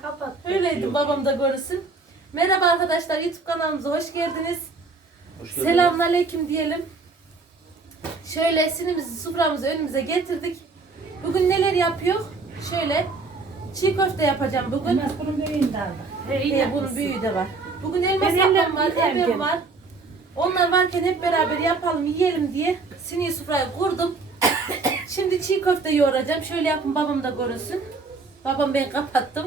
Kapat. Öyleydi, babam da görsün. Merhaba arkadaşlar, YouTube kanalımıza hoş geldiniz. Hoş geldiniz. Selamünaleyküm diyelim. Şöyle sinimizi, suframızı önümüze getirdik. Bugün neler yapıyor? Şöyle çiğ köfte yapacağım bugün. Elmas bunun büyüğünü de aldı. Bunun büyüğü de var. Bugün elmas Ben ablam var, yiyeyim ebem gene. var. Onlar varken hep beraber yapalım, yiyelim diye sini sufrayı kurdum. Şimdi çiğ köfte yoğuracağım. Şöyle yapın, babam da görünsün. Babam, ben kapattım.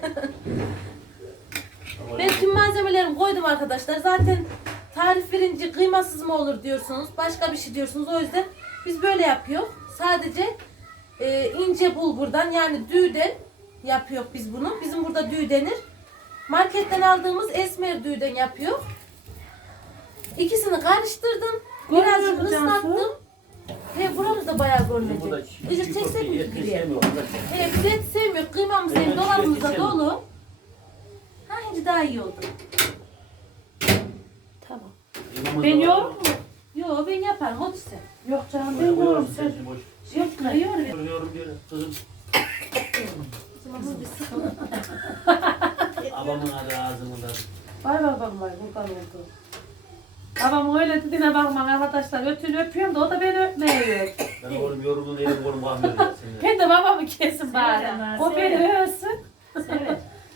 Ben tüm malzemelerimi koydum arkadaşlar. Zaten tarif verince kıymasız mı olur diyorsunuz. Başka bir şey diyorsunuz. O yüzden biz böyle yapıyoruz. Sadece ince bulgurdan, yani düğden yapıyoruz biz bunu. Bizim burada düğ denir. Marketten aldığımız esmer düğden yapıyor. İkisini karıştırdım. Birazcık ıslattım. Buramız da bayağı görünecek. Gıcık çeksek mi gibi? Biz et sevmiyor. Kıymamız hem dolabımızda dolu. Ha, şimdi daha iyi oldu. Tamam. Ben yorum mu? Yo, ben yaparım. Otur sen. Yok canım ben yorum. Sen Yok, kırıyor. Görüyorum diyor. Kızım. Kızımız bir sıkıntı. Babamın adı ağzımın adı. Vay babam vay kurban oldu. Babam öyle dediğine bakma arkadaşlar. Ötünü öpüyorum da o da beni öpmüyor. Ben oğlum yorulun elim kolum kalmıyor. Seninle. Ben de babamı kesin bari. Sever, O sever. beni övsün. Evet.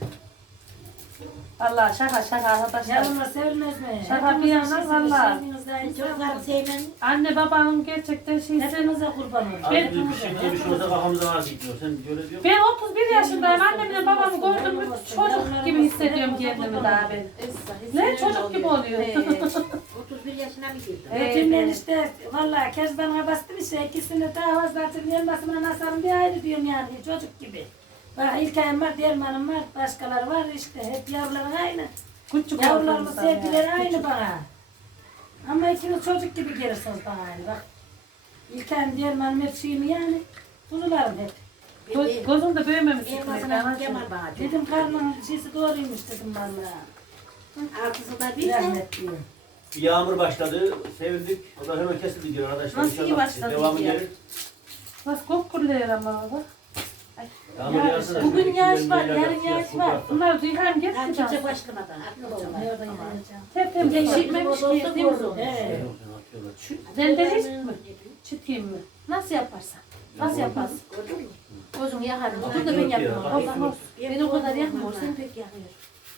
Allah şaka arkadaşlar. Yarınla sevilmez mi? Şaka bir yana valla. Çocuklar sevmen. Anne babanın gerçekten şeysi. Hepinize kurban olsun. Abi bir şey olsa kafamıza var gidiyor. Sen böyle diyor. Ben 31 yaşındayım. Annemle babamı gördüm mü çocuk gibi hissediyorum kendimi daha ben. Ne çocuk gibi oluyor. 31 yaşına mı girdin? Ötümden işte valla Kezban'a bastım işte ikisini daha fazla hatırlıyorum. Basımına nasarım bir ayrı diyorum yani çocuk gibi. Bak İlkay'ım var, Derman'ım var, başkaları var işte hep yavruların aynı. Küçük Yavrularımın olduğumuzdan sevgileri ya. aynı bana. Ama ikiniz çocuk gibi gelirsiniz bana yani bak. İlkay'ım, Derman'ım hep şeyimi yani. Kuzularım hep. Gözümde büyümemiş. Elmasına Kemal bana dedi. Dedim karnının şeysi doğruymuş dedim valla. Altısı da bir de. Rahmetliyim. Bir yağmur başladı. Sevindik. O da hemen kesildi diyor arkadaşlar. Nasıl iyi İnşallah başladı devamı ya? gelir. Nasıl kokkurluyor ama baba. Yağmur yağsa da Bugün şöyle yağış içinden var, bir yarın yerden yağış su var. bıraktı. Bunlar duyarım Ben geçsin kimse canım. başlamadan. Nereden yiyeceğim? Tertemiz. Geçirmemiş ki, temiz olmuş. Evet. Rendeliş mi? Çıtayım mı? Nasıl yaparsan. Nasıl yaparsın? Gördün mü? Gözüm yakarım. Otur da ben yapmam. Allah olsun. Ben o kadar yakmıyor. Sen pek yakıyor.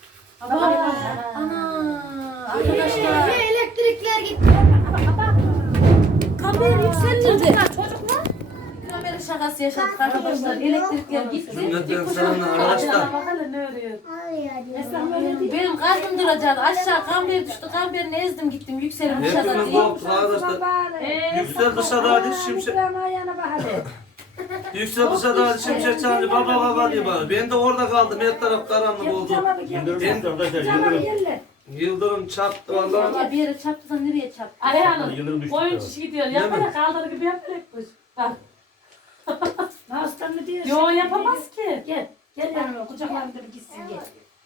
Ana. Arkadaşlar. Elektrikler gitti. Kamera yükseldi. Çocuklar. Kamera şakası yaşadık arkadaşlar. Elektrikler gitti. Cümleten selamlar arkadaşlar. Bakalım ne örüyor. Benim karnım duracak. Aşağı kamber düştü. Kamberini ezdim gittim. Yükselim dışarıda Hepimiz diye. korktuk arkadaşlar. Yüksel dışarıda hadi şimşek. Ayağına bak hadi. Yüksel dışarıda hadi şimşek çalınca baba baba diye bana. Ben de orada kaldım. Her taraf karanlık oldu. Yıldırım çarptı arkadaşlar. Yıldırım. Yıldırım çarptı vallahi. Ya bir yere çarptı da nereye çarptı? Ayağını Yıldırım düştü. oyuncu şey diyor. Yaparak kaldırır gibi yaparak koş. Bak. Nasıl mı diyor? Yo yapamaz ki. Gel. Gel yanıma kucaklarında bir gitsin gel.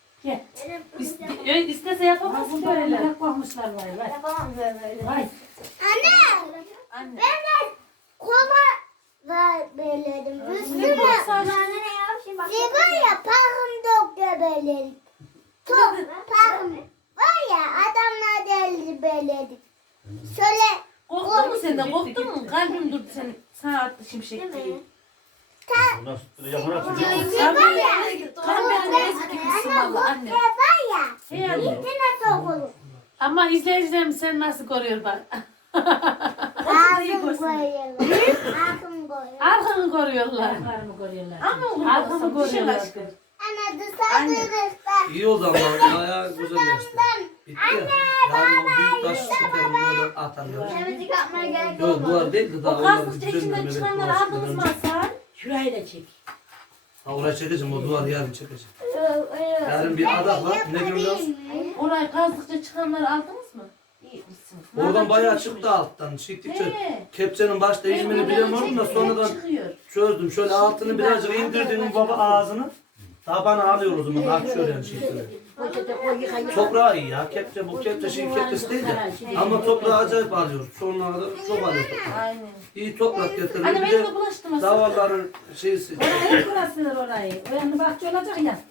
Gel. İstese yapamaz ki Böyle böyle. merak koymuşlar vay vay. Vay. Anne. Koma belledim. Üstüne sigara parım doktor belledik. Top parım var ya adamlar deldi belledik. Şöyle Korktun mu sen de? Korktun mu? Kalbim durdu senin. Sana attı şimşek diye. Nasıl? Yakın atıyor. Kamberini ezip gitmişsin valla anne. var ya Hey anne. içine sokulur. Ama izleyicilerim sen nasıl koruyor bak. Ağzım koyuyorlar. Ağzım koyuyorlar. Arkanı koruyorlar. Karımı görüyorlar. Ama Arkanı oğlum bir şey koruyorlar. aşkım. Ana dışarıda İyi oldu ama bayağı güzelleşti. Bitti ya. Yarın o büyük taş çekerim böyle atarlar. temizlik yapmaya gerek Yok duvar değil de daha O onları kazdıkça düzenleme, içinden evet, çıkanları bulaşıklar aldınız mı önce. Hasan? Şurayı da çek. Ha oraya çekeceğim o duvar yarın çekeceğim. Yarın bir adak var. Ne diyorlar? Orayı kazdıkça çıkanları aldınız mı? İyi misiniz? Oradan bayağı çıktı alttan. Çıktıkça He. kepçenin başta ilmini bilemiyorum da sonradan çıkıyor. çözdüm. Şöyle altını birazcık indirdim baba ağzını. Tabana alıyor o zaman açıyor yani şeyleri. Poşete koy yıkayın. Toprağı iyi ya. Kepçe bu kepçe şey kepçesi değil de. Ama toprağı acayip alıyor. Sonuna kadar çok alıyor toprağı. Aynen. İyi toprak getirdim. Anne Bir benim de de bulaştım Hasan. davarların şeysi. Orayı kurasınlar orayı. O yanı bahçe olacak ya.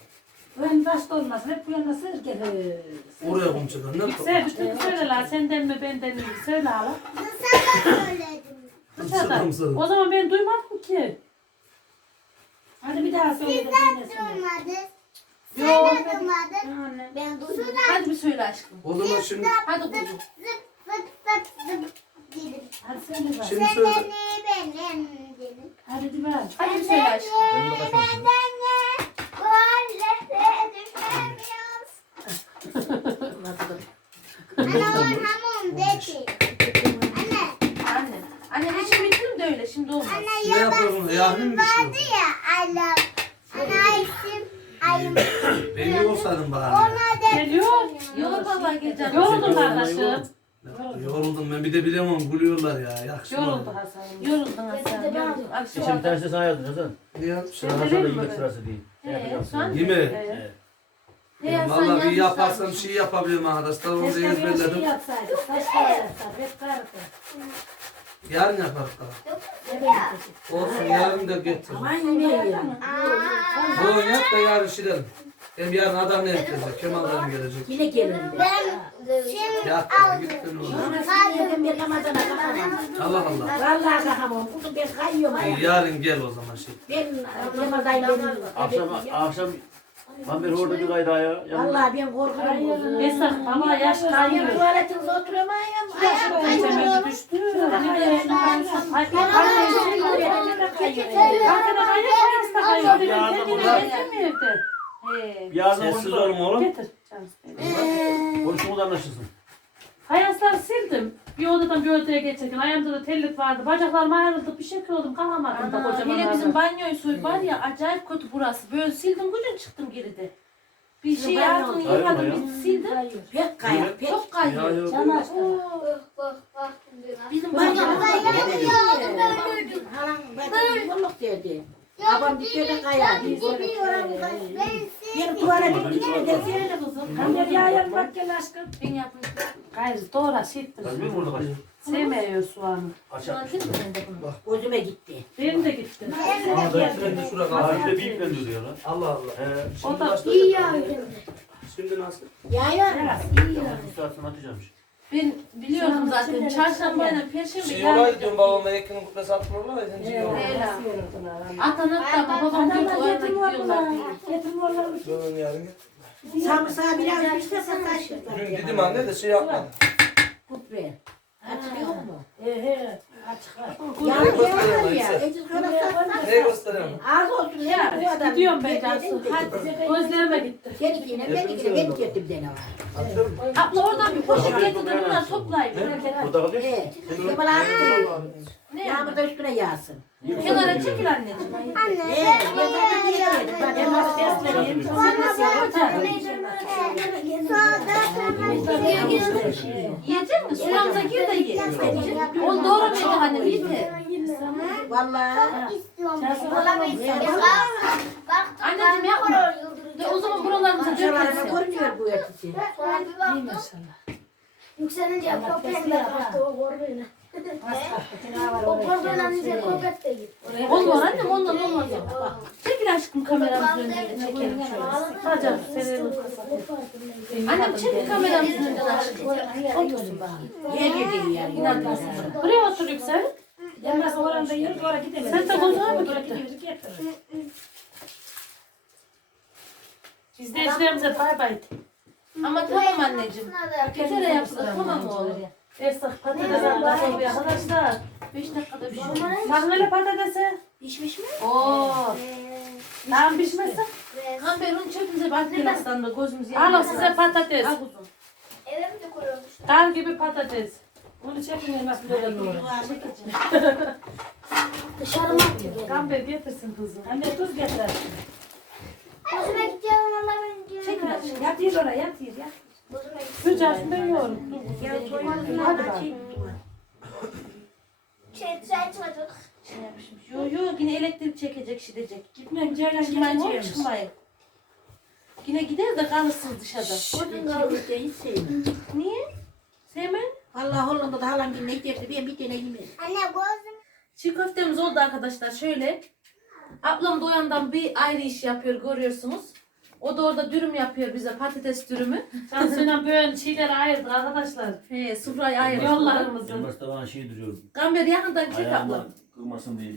Ön başta olmasın. Hep bu yana sığır gelir. Oraya komşudan ne Sen üstünü söyle la senden mi benden mi söyle hala. Sana söyledim. Dışarıdan. O zaman ben duymadım ki. Hadi bir daha söyle. de Sen dinlesinler. durmadın. Yok. Sen de durmadın. Anne. Ben durdum. Hadi bir söyle aşkım. O zaman şimdi Hadi kuzum. Zıp zıp zıp zıp dedim. Hadi sen de bak. Şimdi Sen söyle. de ne benim dedim. Hadi bir bak. Hadi bir söyle aşkım. Önüne kaçmasın. Benden ne? Bu hallere düşemiyoruz. Ana o hamam dedi. Anne. Anne. Anne hiç bittim de öyle şimdi olmaz. Anne Ne yapıyorsun? Yahni mi vardı pişiyorsun? ya Allah. Ana isim ayım. Beni yorsaydın bari. Ona de. Geliyor. Yok vallahi geleceğim. Yoruldum kardeşim. Yoruldum ben bir de bilemem gülüyorlar ya. Yakışmıyor. Yoruldu Hasan'ım. Yoruldun Hasan. Yoruldun. Akşam Geçen bir tanesi sana yazdı Hasan. Ne yapmış? Sıra Hasan'da yemek sırası değil. Şu an Değil mi? Evet. ne yazsan Vallahi bir yazmışlar. yaparsam şey yapabilirim arkadaşlar. Onu da Keşke bir şey ezberledim. yapsaydık. Saçlar yapsaydık. Hep karıdı. Yarın yaparız daha. Olsun yarın da getiririm. Aa. Bugün yap da yarın şirelim. Hem yarın adam ne yapacak? Kemal dayım gelecek. Yine gelin. Ben şimdi Yap da gittin oğlum. Yedim bir Ramazan'a bakamam. Allah Allah. Vallahi bakamam. Bugün ben kayıyorum ayağa. Yarın gel o zaman şey. Ben Ramazan'ı Akşam ben orada bir gayda ya. Vallahi ben korkuyorum. Esnaf ama yaş kayıyor. Ben tuvaletimde oturamıyorum. Ayağım Temeli kayıyor. düştü. Ay arkada kayıyor, hasta kayıyor. Kendine getirmiyor evde. Yarın Sessiz olun oğlum. Getir. canım. konuşmamız anlaşılsın. Hayasları sildim. Bir odadan bir odaya geçerken ayağımda da tellik vardı. Bacaklarım ayrıldı. Bir şekil oldum. Kalkamadım da Ana, kocaman. yine bizim ağrı. banyoyu soy var ya acayip kötü burası. Böyle sildim bugün çıktım geride. Bir şey banyo yaptım kayıyor mu yıkadım ya? bir sildim. Pek kayak. Pek. Çok kayıyor. Can açtı. Bizim banyo Halam ben yolluk dedi. Babam bir kere kayak. Ben tuvaletin içine de seni kızım. Anne bir ayağın bak gel aşkım. ben yapayım. Gayrı doğra şittim. Ben mi burada kaç? Sevmiyor soğanı. Açar. Değil mi ben de bunu? Gözüme gitti. Benim de gitti. Aa da Şimdi şurada Abi kalsın. de büyük ben diyor lan. Allah Allah. O da Şimdi nasıl? Yayıyor. Bu saat sonra atacakmış. Ben biliyordum zaten çarşambayla perşembe Şey yarın. olaydı diyorum babama yakının kutlası atmıyorlar ya. Zenci yok. Atanıp da babam diyor ki o arada gidiyorlar diye. Getirme oğlum. Dönün yarın. Samsa biraz pişse sataşır. Dün dedim anne de şey yapmadı. Kutre. Hatırlıyor musun? Açık var. Yağmur ya. Ecik öyle satmaz. Neye göstereyim? Az olsun ya. Bu adam. Gidiyorum ben Cansu. Hadi. Gözlerime gitti. Seninkiyle benimkiyle benim kötü bir tane var. Atıyorum. Abla oradan bir poşet getirdim bunlar toplayın. Burada kalıyor. Kemal attı. Ne? Yağmur da üstüne yağsın. Kenara çekil anneciğim. Yazarda niye yedim? Ben nasıl sesleneyim? Sen nasıl yapacaksın? Yiyecek misin? Sulamıza gir de ye. Onu doğramayacak annem yeter. Vallahi. Anneciğim yapma. De o zaman buralarımıza Şuralarına dökersin. görünüyor bu ötesi. Yükselince köpekle kalktı o gorluğuna. O gorluğuna bize köpek de gitti. Olmaz annem ondan olmaz. Çekil aşkım kameramızın önüne çekelim şöyle. Hocam senin Annem çekil kameramızın önünden aşkım. Otursun bana. Yer yediği yer. İnanmazsın. buraya otur Yüksel. Gelmez oranda yürü oraya gidelim. Sen de konuğa mı Oraya gittin? gidiyoruz getirir. İzleyicilerimize bay bay. Ama tamam anneciğim. Bir kere yaptık tamam mı oğlum? Esnaf patates oluyor arkadaşlar. 5 dakikada bir şey. Magnoli patatesi. Pişmiş mi? Oo. Tamam pişmesin. Kamberun çöpümüze bak gel aslında gözümüz Alın size patates. Al kuzum. Eve mi de koyuyormuş? Dal gibi patates. Onu çekin elmas böyle doğru. Dışarı mı attı? Gamber getirsin kızım. Anne tuz getir. Bozuma gideceğim Allah beni. Çekil aşkım. Yatıyor oraya yatıyor ya. Bozuma gideceğim. Sıcağında yiyorum. Hadi bak. Çay çocuk. Şey yapmışım. Yo yo yine elektrik çekecek şidecek. Gitmem Ceylan Çıkmayın oğlum gideceğim. çıkmayın. Yine gider de kalırsınız dışarıda. Çekirdeği hiç sevmem. Niye? Sevmen? Vallahi Hollanda'da halam gününe giderdi. Ben bir tane yemem. Anne gözüm. Çiğ köftemiz oldu arkadaşlar şöyle. Ablam da o yandan bir ayrı iş yapıyor görüyorsunuz. O da orada dürüm yapıyor bize, patates dürümü. Cansu'yla böyle şeyleri ayırdık arkadaşlar. He, sufrayı ayırıyor. Yollarımızı. Elmas da bana şey duruyor. Gamber yakından çek abla. Ayağımdan kırmasın diye.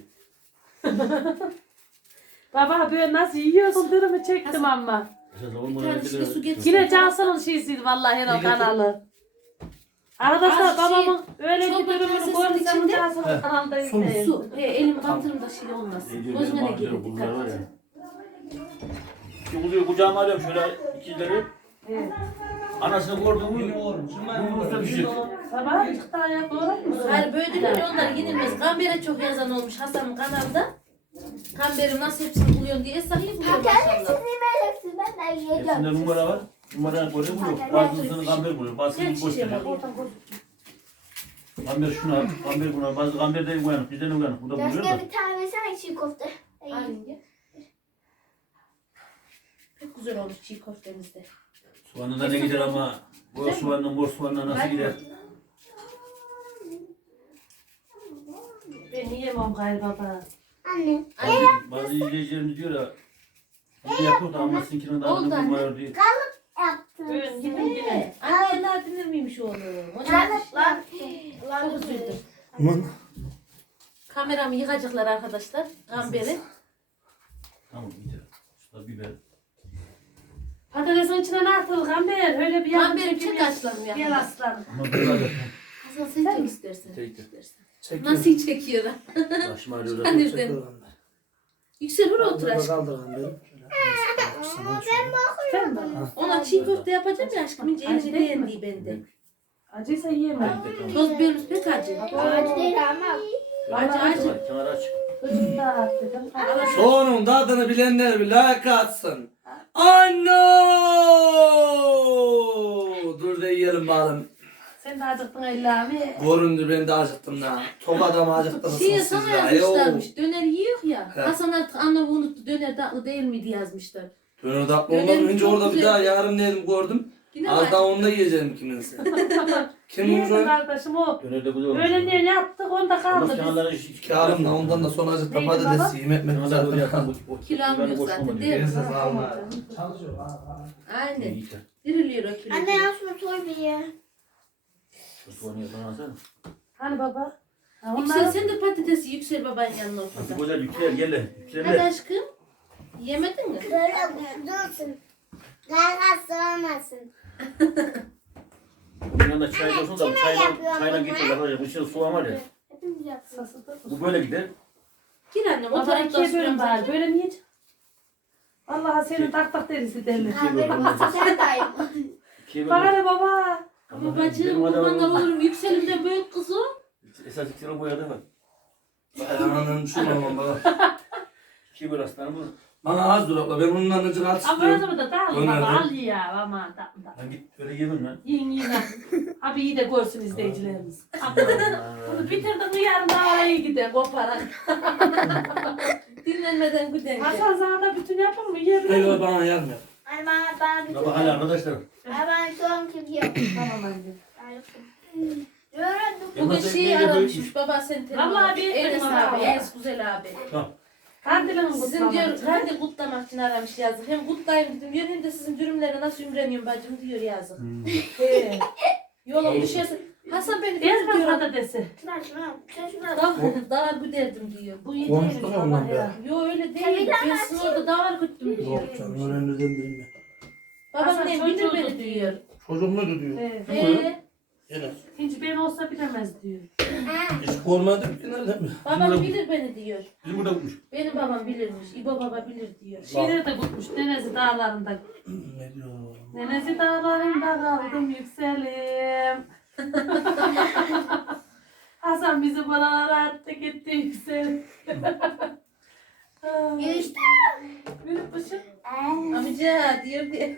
Baba böyle nasıl yiyorsun dürümü çektim ama. Esas Bir olmadan tane işte su getir. Yine Cansu'nun şeysiydi vallahi her o kanalı. Arkadaşlar Az şey, babamın öyle bir çorba dürümünü kasesinin koymuşsam içinde- Cansu'nun kanalında izleyin. Su. He, elim kantırımda şey olmasın. Gözüne de gelir Bunlar var dikkat. ya. Şu kuzuyu kucağıma alıyorum şöyle ikizleri. Evet. Anasını gördüm mü? Yumurta düşecek. Sabah azıcık daha yap doğru mu? Hayır böyle böyle onlar yenilmez. Gamber'e çok yazan olmuş Hasan'ın kanalda. Gamber'im nasıl hepsini buluyorsun diye Esra iyi buluyor maşallah. Ben de yiyeceğim. Hepsinde numara var. Numara koyuyor buluyor. Bazısını gamber buluyor. Bazısını Sen boş şişe veriyor. bak. Gamber şuna, gamber buna. Bazı gamber de uyanık. Bizden uyanık. Bu da buluyor Başka da. bir tane versene çiğ köfte. Aynen ya. Çok güzel olmuş çiğ köftemizde. Soğanına ne gider ama. Bu soğanla mor soğanla nasıl gider? Ben yiyemem galiba baba. Anne. Bazı izleyicilerimiz diyor ya. Bir şey yapıyor da ama sizinkinin de Oldu adını anne. bulmuyor diye. Yaptım. Bugün gidin yine. Anne evlat dinler miymiş oğlum? O çok üzüldüm. Aman. Kameramı yıkacaklar arkadaşlar. Gamber'i. Tamam gider. Şurada biber. Patatesin içine ne atılır Gamber? Öyle bir Gamber'im çekim çek yap. açlarım ya. Gel aslanım. Ama bir var Hasan sen çek istersen. Çek. Çekiyor. Nasıl çekiyor? Başıma ağrıyor. Hani Çekiyor nereden? Gamber. Yüksel vur otur Burada aşkım. kaldır Gamber'i. Sen de. Ona çiğ köfte yapacağım ya aşkım. İnce Acı elini değil mi? beğendiği bende. Acıysa yiyemem. Toz biberimiz pek acı. Acı değil ama. Acı acı. Kenara aç. Çocuk da attım. Sonun tadını bilenler bir like atsın. Anno! Dur da yiyelim bakalım. Sen de acıktın Allah'ım. Göründü ben de acıktım da. Tok adam acıktınız Şeye siz sana ya. yazmışlarmış. Döner yiyor ya. He. Hasan artık anlamı unuttu. Döner tatlı değil miydi yazmışlar. Döner tatlı Döner olmadı. Önce çok orada bir güzel. daha yarım yedim gördüm. Yine Az var. daha onu da yiyeceğim kiminse. Kim bulmuş Yiyelim o? kardeşim o. Döner de güzel olmuş. Öyle niye yaptık onda kaldı Ondan biz. kenarları Kârım da ondan da sonra acık da Neydi baba? patates yiyeyim ekmek Kenarları böyle zaten. yakan bu. Kilo almıyor zaten değil mi? Neyse sağ olun. Çalışıyor. Aynen. Diriliyor o kilo. Anne yansıma soy bir ye. Şu soğanı yapan alsana. Hani baba? Ha, Yüksel onlar sen de patatesi Yüksel babanın yanına otur. Hadi güzel yüksel gel. Hadi Yüksel. aşkım. Yemedin mi? Böyle dursun. Gaga sığmasın. Bunun yanında çay olsun da kime çayla yapıyor geçiyorlar. Hocam bu içinde soğan var ya. Hepimiz yapıyoruz. sasıdır. Bu böyle gider. Gir annem o Baba tarafta ikiye bölün oturuyorum bari. zaten. Böyle niye? Allah'a senin tak tak derisi derler. İkiye böyle olmaz. Sen dayım. İkiye Bana böyle. ne baba? Babacığım kurbanlar olurum. Yükselimden büyük kızı. Esas ikisini boyadı mı? Ananın şu babam baba. İkiye böyle aslanım bu. Bana az dur abla ben ondan acık at Ama istiyorum. özümü de dağılın Önerdim. baba. Al ya aman da. Lan git böyle yemin lan. Yiyin yiyin. Abi iyi de görsün izleyicilerimiz. Abi bunu bitirdik mi yarın daha oraya gider koparak. Dinlenmeden güden gel. Hasan sana da bütün yapın mı? Yer Eyvah bana yarmıyor. Anne bana bir Baba hala arkadaşlar. Ben son kim yapayım? Tamam anne. Bugün şeyi aramışmış baba sen Vallahi telefonu. bir Enes elma abi, var. Enes Güzel abi. Tamam. Kandilin Sizin diyor kandil kutlamak için aramış yazık. Hem kutlayayım dedim diyor hem de sizin dürümleri nasıl ümreniyorum bacım diyor yazık. He. Yolum düşerse Hasan beni Ezme diyor. patatesi. Şuna şuna. Sen şuna. Daha güderdim diyor. Bu yedi Konuştuk yemiş ya ondan baba be. ya. Yo öyle değil. Ben sizin orada davar güttüm diyor. Yok canım önemli değil bilmiyorum. Babam Hasan ne bilir çocuğudu beni diyor. Çocuk muydu diyor. He. Evet. Hiç ben olsa bilemez diyor. Hiç görmedim ki nerede mi? Babam bilir beni diyor. Bizim burada tutmuş. Benim babam bilirmiş. İbo baba bilir diyor. Şeyleri de tutmuş. Nenezi dağlarında. Ne diyor? Nenezi dağlarında kaldım yükselim. Hasan bizi buralara attı gitti yükselim. İşte. Benim başım. Amca diyor diye.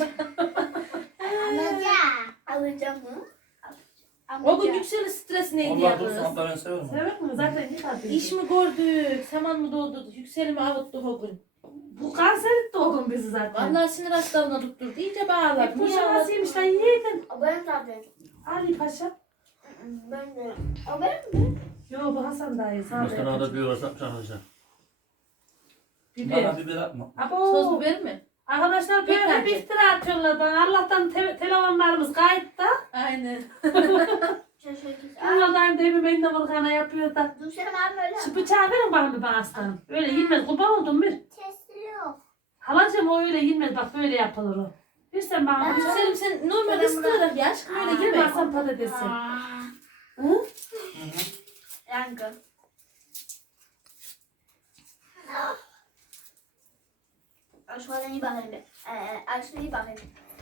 Alacağım mı? O gün yükseli stres neydi Allah dursun yalnız? abla ben severim. Sever mi? Zaten hiç atıyor. İş mi gördük? Saman mı doldurduk? Yükselimi avuttuk o gün. Bu kanser etti o gün bizi zaten. Vallahi sinir hastalığına tutturdu. İyice bağladım. Hep bu Niye ağladın? şanasıymış lan yiydin. Ben zaten. Ali Paşa. Ben de. O benim mi? Yo bu Hasan dayı. Sağ Baştan ağda bir orası yapmış arkadaşlar. Biber. Bana biber atma. Toz Abo. biber mi? Arkadaşlar böyle Peki. bir iftira atıyorlar bana. Allah'tan telefonlarımız kayıtta. Aynen. Bunlardan demin elinde vurgana yapıyor da. Şu bıçağı verin bana bir bana aslanım. Öyle yenmez. Kurban oldum bir. Sesli yok. Halacığım o öyle yenmez. Bak böyle yapılır o. Bir sen bana bıçağı. Selim sen normal ısıtarak ya aşkım öyle Yeme yeme. Hasan patatesi. Hı? Yangın. Şuradan iyi bakayım bir. Şuradan iyi bakayım.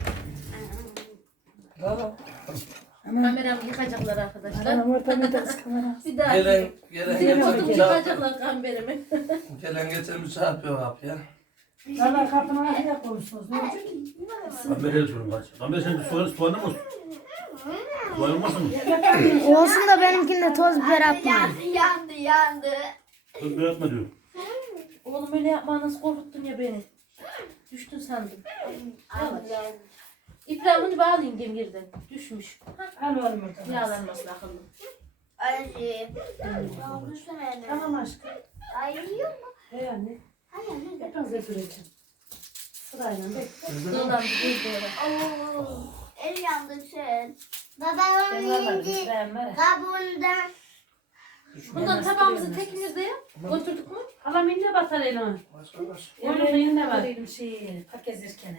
Kameramı yıkacaklar arkadaşlar. Bir daha. Gelen Telefonumu geçen yıkacaklar kameramı. gelen geçen bir şey yapıyor abi ya. Valla kapına ayak olursunuz. Ne olacak? Gamber'e diyorum kaç. Gamber sen soğanı mı olsun? Soğan olmasın mı? Olsun da benimkinde toz biber atmayın. Yandı. Söz bir atma diyorum. Oğlum öyle yapma nasıl korkuttun ya beni. Düştün sandım. Yavaş. İbrahim'ini bağlayayım demirden. Düşmüş. Al oğlum orada. Yağlanmasın akıllı. Acı. Tamam aşkım. Ay yiyor mu? Hey anne. Ay anne. Hepinize süreceğim. Sırayla bekle. Dolan bir böyle. Oo. El yandı sen. Baba Ben onu varmadım. indi Ben var. kabuğundan. Bundan tabağımızı tekimizde ya. Götürdük mü? Halam inne batar elime. Onun da inne var. Pakezirken.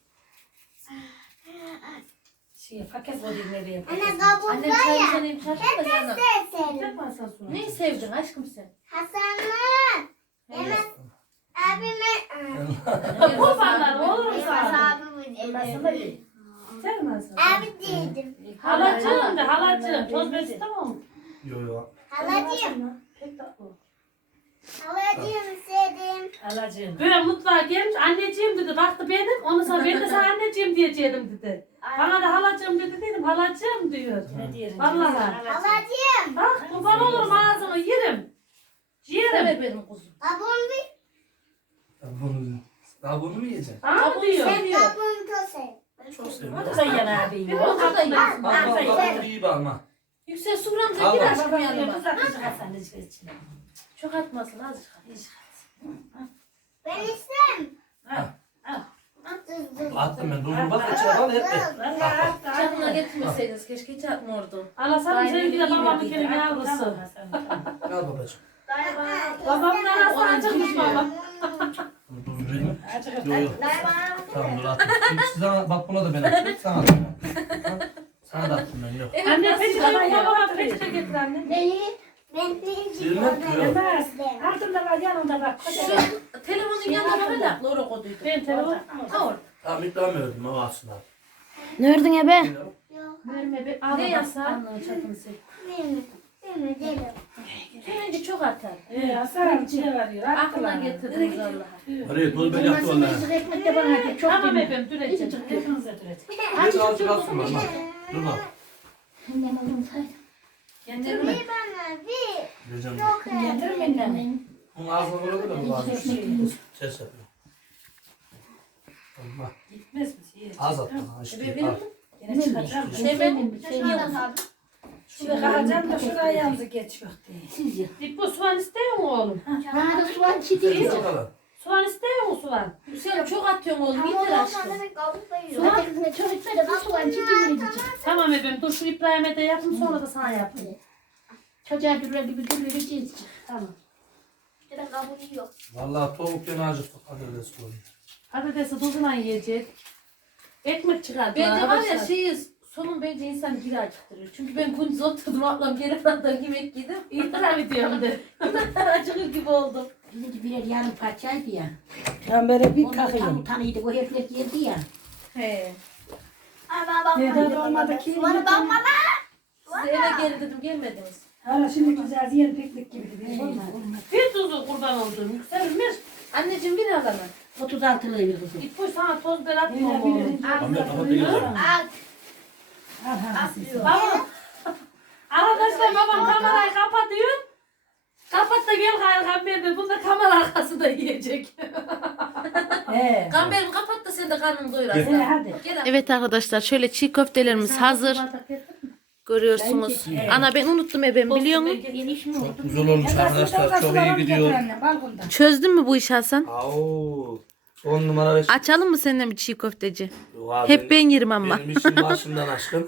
Paket o nereye? Anne kabuğu Annem var çayını ya. sana yumuşattı da canım. Severim. Yapma Hasan sonra. Neyi sevdin aşkım sen? Hasan'la. Hemen abime. Kurbanlar olur mu sana? Abimin Sen mi Hasan? Abi dedim. Halacığım de halacığım. Toz ben istemem. Yo yo. Halacığım. Pek tatlı. Halacığım sevdim. Halacığım. Böyle mutfağa gelmiş anneciğim dedi. Baktı benim. Ondan sonra ben de sana anneciğim diyecektim dedi. Bana da halacığım dedi dedim. Halacığım diyor. Ne diyelim? Vallahi. Halacığım. Bak kurban olurum ağzımı yerim. Yerim. Sever benim kuzum. Kabuğunu bir. Daha bunu mu yiyeceksin? Aa diyor. Sen kabuğunu çok sev. Çok seviyorum. Sen yan abi. Bir o da yiyorsun. Bak bak bak iyi bakma. Yüksel Sufram'da Al gir bak. aşkım yanıma. Hasan içine. Çok atmasın azıcık. Ben istem. Attım ben. Dur bak içine al hep. Çakına getirmeseydiniz keşke hiç atmıyordum. Allah sana sevgi de babamın kelime yavrusu. Al babacığım. Babamın arası acıkmış baba. Dur vereyim. Yo yo. Tamam dur attım. Sana, bak buna da ben attım. Sana attım. Sana da attım ben yok. Anne peçete yok babama peçete getir anne. Neyi? Ben Bilmem ki yok. Altında var yanında bak. Şu telefonun yanında var hala. Loro koduydu. Ben telefon. Tamam. Tamam ikram verdim ama aslında. Ne ördün ya be? Verme be. Ne yasak? Anladım çapını sil. Hemen çok atar. Hasan içine varıyor. Aklına getirdiniz Allah'a. Oraya toz ben yaptı vallahi. Ekmek de bana hadi. Çok Tamam değil. efendim düreceğim. Hepinize düreceğim. Bir de azıcık atsın bak. Dur bak. Kendilerine. Bir bana bir. Vereceğim. Çok Getirin Bunun ağzına vurdu da bu ağzı. Ses yapıyor. Allah. Gitmez mi? Yer. Az at bana işte. Bebeğim Al. mi? Yine çıkacağım. Sevmem. Şurada kalacağım da şuraya ayağımızı geçiyor diye. Siz ya. Dip bu soğan istiyor mu oğlum? Bana da soğan çiğdeyim. Al bakalım. Soğan istiyor mu soğan? Yüksel çok atıyorsun oğlum. Yeter aşkım. Soğan çiğdeyim. Çok içme de bu soğan çiğdeyim. Tamam efendim dur şu İbrahim'e de yapın sonra da sana yapayım. Çocuğa dürre gibi dürreyeceğiz. Tamam. Vallahi tavuk gene acıktık. Patates koyun. Patatesi tuzuna yiyecek. Ekmek çıkartma Bence var ya arkadaşlar. sonun bence insan geri acıktırıyor. Çünkü ben gündüz oturdum ablam geri falan yemek yedim. İtiraf ediyorum de. Acıkır gibi oldum. Bizimki birer yarım parçaydı ya. Ben böyle bir Ondan tam utanıydı. O herifler yedi ya. He. Neden olmadı ki? Size eve geri dedim gelmediniz. Hala şimdi güzel diğer piknik gibi değil mi? Bir tuzu kurban olduğum yükselmiş. Anneciğim bir alana. 36 lirayı kızım. İlk boy sana toz ver atma oğlum. Gamber kapattı geliyor. Babam. Arkadaşlar babam kamerayı kapatıyor. Kapat da gel Gamber'de. Bunda kamera arkasında yiyecek. Gamber'im kapat da sen de karnını doyur Gel. aslan. Hadi. Evet arkadaşlar şöyle çiğ köftelerimiz hazır. Görüyorsunuz. Ana ben unuttum ebem biliyor musun? Yeniş mi oldu? Güzel olmuş arkadaşlar. Çok iyi gidiyor. Çözdün mü bu işi Hasan? Au. 10 numara 5. Açalım mı seninle bir çiğ köfteci? Yok abi, Hep ben yerim ama. Benim işim başımdan aşkım.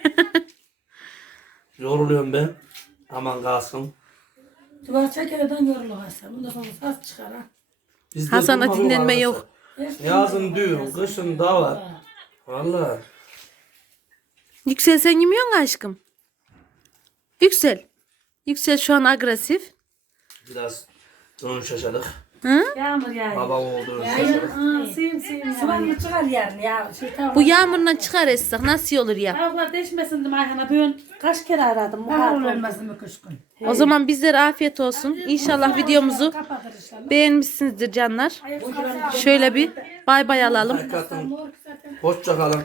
Yoruluyorum ben. Aman kalsın. Duvar çekereden yorulur Hasan. Bundan sonra saz çıkar ha. Bizde Hasan'a durma dinlenme arkadaşlar. yok. Yazın düğün, kışın da var. Valla. Yüksel sen yemiyor musun aşkım? Yüksel. Yüksel şu an agresif. Biraz durun şaşadık. Yağmur yağıyor. Baba oldu şaşadık. Sim. Sıvan mı çıkar yarın ya? Bu yağmurdan çıkar etsek nasıl olur ya? Tavuklar değişmesin dedim Ayhan'a. Ben kaç kere aradım. Bahar Muharrem. olmasın mı kış gün? O zaman bizlere afiyet olsun. İnşallah videomuzu Kapatır inşallah. beğenmişsinizdir canlar. Şöyle bir bay bay alalım. Hakikaten. Hoşça kalın.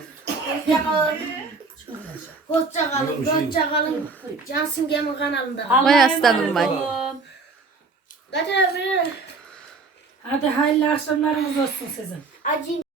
Hoşça kalın, hoşça kalın. Cansın Gem'in kanalında. Vay aslanım vay. Kaçar bir Hadi hayırlı akşamlarınız olsun sizin. acı